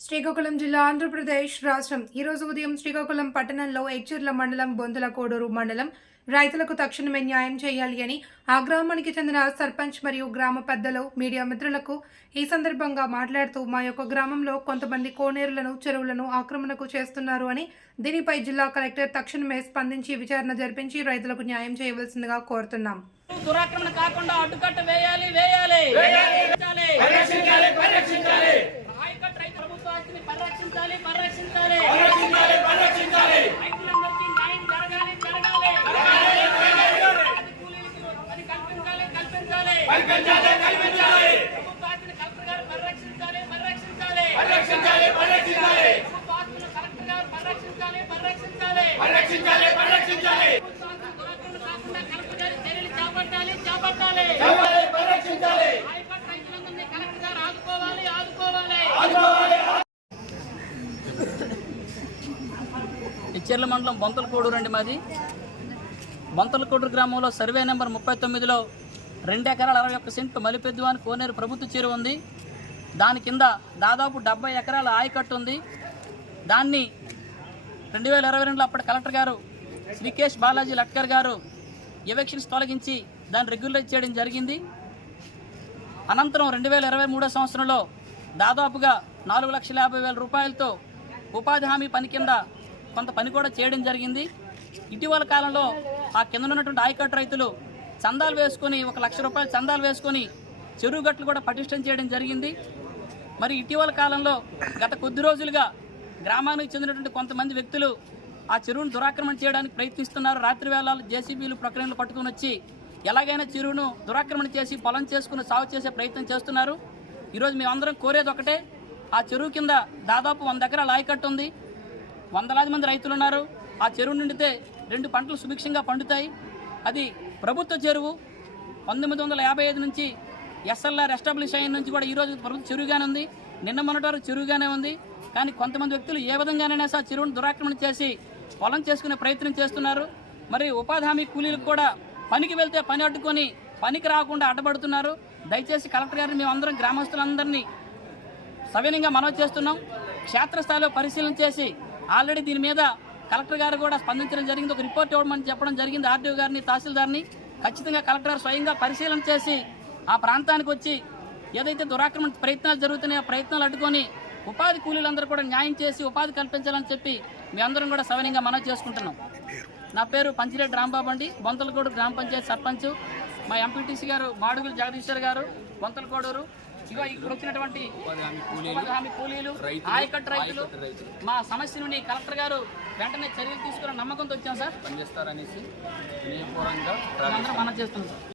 శ్రీకాకుళం జిల్లా ఆంధ్రప్రదేశ్ రాష్ట్రం. ఈ రోజు ఉదయం శ్రీకాకుళం పట్టణంలో ఎచ్చెర్ల మండలం బొందుల కోడూరు మండలం. రైతులకు తక్షణమే న్యాయం చేయాలి అని ఆ గ్రామానికి చెందిన సర్పంచ్ మరియు గ్రామ పెద్దలు మీడియా మిత్రులకు ఈ సందర్భంగా మాట్లాడుతూ మా యొక్క గ్రామంలో కొంతమంది కోనేరులను చెరువులను ఆక్రమణకు చేస్తున్నారు అని దీనిపై జిల్లా కలెక్టర్ తక్షణమే స్పందించి విచారణ జరిపించి రైతులకు న్యాయం చేయవలసిందిగా కోరుతున్నాం. దురాక్రమణ కాకుండా అడ్డుకట్ట వేయాలి వేయాలి. ఇచ్చెర్ల మండలం బొంతలకోడూరు అండి మాది. బొంతలకోడూరు గ్రామంలో సర్వే నెంబర్ ముప్పై తొమ్మిదిలో రెండు ఎకరాల అరవై ఒక్క సెంటు మలిపెద్దు అని కోనేరు ప్రభుత్వ చెరువు ఉంది. దాని కింద దాదాపు డెబ్బై ఎకరాల ఆయకట్టు ఉంది. దాన్ని రెండు వేల ఇరవై రెండులో అప్పటి కలెక్టర్ గారు శ్రీకేష్ బాలాజీ లట్కర్ గారు ఎవెక్షన్స్ తొలగించి దాన్ని రెగ్యులరైజ్ చేయడం జరిగింది. అనంతరం రెండు వేల ఇరవై మూడో సంవత్సరంలో దాదాపుగా నాలుగు లక్షల యాభై వేల రూపాయలతో ఉపాధి హామీ పని కింద కొంత పని కూడా చేయడం జరిగింది. ఇటీవల కాలంలో ఆ కింద ఉన్నటువంటి ఆయకట్టు రైతులు చందాలు వేసుకొని ఒక లక్ష రూపాయలు చందాలు వేసుకొని చెరువు గట్లు కూడా పటిష్టం చేయడం జరిగింది. మరి ఇటీవల కాలంలో గత కొద్ది రోజులుగా గ్రామానికి చెందినటువంటి కొంతమంది వ్యక్తులు ఆ చెరువును దురాక్రమణ చేయడానికి ప్రయత్నిస్తున్నారు. రాత్రి వేళలు జేసీబీలు ప్రక్రియలు పట్టుకుని వచ్చి ఎలాగైనా చెరువును దురాక్రమణ చేసి పొలం చేసుకుని సాగు చేసే ప్రయత్నం చేస్తున్నారు. ఈరోజు మేమందరం కోరేది ఒకటే ఆ చెరువు కింద దాదాపు వంద ఎకరాల ఆయకట్టు ఉంది. వందలాది మంది రైతులు ఉన్నారు. ఆ చెరువు నిండితే రెండు పంటలు సుభిక్షంగా పండుతాయి. అది ప్రభుత్వ చెరువు. పంతొమ్మిది వందల యాభై ఐదు నుంచి ఎస్ఎల్ఆర్ ఎస్టాబ్లిష్ అయిన నుంచి కూడా ఈ రోజు చెరువుగానే ఉంది. నిన్న మొన్నటి వరకు చెరువుగానే ఉంది. కానీ కొంతమంది వ్యక్తులు ఏ విధంగానైనా సార్ చెరువును దురాక్రమణ చేసి పొలం చేసుకునే ప్రయత్నం చేస్తున్నారు. మరి ఉపాధి హామీ కూలీలకు కూడా పనికి వెళ్తే పని అడ్డుకొని పనికి రాకుండా అడ్డపడుతున్నారు. దయచేసి కలెక్టర్ గారిని మేమందరం గ్రామస్తులందరినీ సవినయంగా మనవి చేస్తున్నాం. క్షేత్రస్థాయిలో పరిశీలన చేసి ఆల్రెడీ దీని మీద కలెక్టర్ గారు కూడా స్పందించడం జరిగింది. ఒక రిపోర్ట్ ఇవ్వమని చెప్పడం జరిగింది. ఆర్డీఓ గారిని తహసీల్దార్ని ఖచ్చితంగా కలెక్టర్ గారు స్వయంగా పరిశీలన చేసి ఆ ప్రాంతానికి వచ్చి ఏదైతే దురాక్రమణ ప్రయత్నాలు జరుగుతున్నాయో ప్రయత్నాలు అడ్డుకొని ఉపాధి కూలీలందరూ కూడా న్యాయం చేసి ఉపాధి కల్పించాలని చెప్పి మీ అందరం కూడా సవనీయంగా మనవి చేసుకుంటున్నాం. నా పేరు పంచిరెడ్డి రాంబాబు అండి. బొంతలగూడు గ్రామ పంచాయతీ సర్పంచ్. మా ఎంపీటీసీ గారు మాడుగులు జగదీశ్వర్ గారు బొంతలకోడూరు ఇగో ఇక్కడ వచ్చినటువంటి ఉపాధి హామీ కూలీలు ఆయకట్టు రైతులు మా సమస్యను కలెక్టర్ గారు వెంటనే చర్యలు తీసుకున్న నమ్మకంతో వచ్చాం సార్. పనిచేస్తారనేసి మనం చేస్తున్నాం సార్.